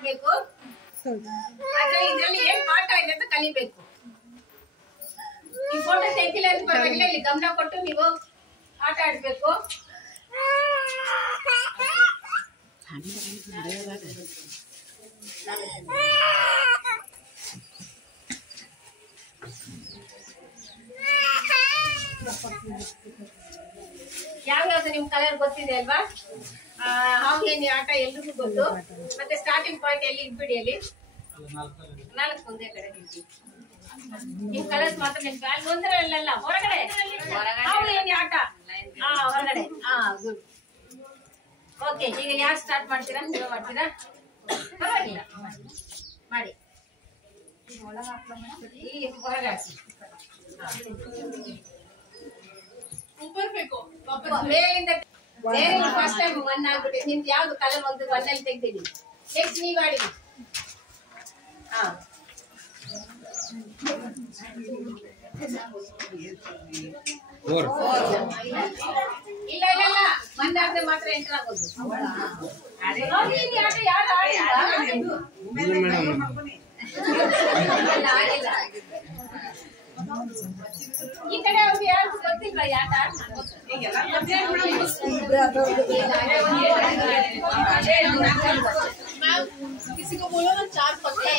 ಆಡ್ಬೇಕು. ಆದ್ರೆ ಇದ್ರಲ್ಲಿ ಏನ್ ಪಾಠ ಇದೆ ಅಂತ ಕಲಿಬೇಕು. ಈ ಫೋಟೋ ತೆಗಿಲ್ಲ ಅಂತ ಪರವಾಗಿಲ್ಲ, ಇಲ್ಲಿ ಗಮನ ಕೊಟ್ಟು ನೀವು ಆಟ ಆಡ್ಬೇಕು. ಯಾವ್ಯಾವ್ದು ನಿಮ್ ಕಲರ್ ಗೊತ್ತಿದೆ ಅಲ್ವಾ? ಹಾವೇನಿ ಆಟ ಎಲ್ರಿಗೂ ಗೊತ್ತು. ಮತ್ತೆ ಸ್ಟಾರ್ಟಿಂಗ್ ಪಾಯಿಂಟ್ ಎಲ್ಲಿ ಇಟ್ಬಿಡಿ, ಅಲ್ಲಿ 4 ಒಂದೇ ಕಡೆ ಇಟ್ಟು ನಿಮ್ ಕಲರ್ಸ್ ಮಾತ್ರ ನಿಮ್ ಬ್ಯಾಗ್ ಒಂದರಲ್ಲ, ಹೊರಗಡೆ ಹಾವೇನಿ ಆಟ ಹೊರಗಡೆ. ಗುಡ್. ಓಕೆ, ಈಗ ಯಾರು ಸ್ಟಾರ್ಟ್ ಮಾಡ್ತೀರಾ? ನೀವು ಮಾಡ್ತೀರಾ? ಪರವಾಗಿಲ್ಲ, ಮಾಡಿ. ಈ ಹೊರಗಡೆ ಮೇಲಿಂದ ಫಸ್ಟ್ ಟೈಮ್ 1 ಆಗ್ಬಿಟ್ಟು ನಿಮ್ದು ಯಾವ್ದು ಕಲರ್ ಒಂದು 1 ಅಲ್ಲಿ ತೆಗ್ದಿಡಿ. ನೆಕ್ಸ್ಟ್ ನೀವ್ ಆಡಿ. ಇಲ್ಲ ಇಲ್ಲ ಇಲ್ಲ, 1 ಆದ್ರೆ ಮಾತ್ರ ಎಂಟರ್ ಆಗೋದು. ಯಾರು ಈ ಕಡೆ ಅವ್ರಿಗೆ ಯಾರು ಗೊತ್ತಿಲ್ವಾ ಯಾಟ? किसी को बोलो ना 4 पत्ते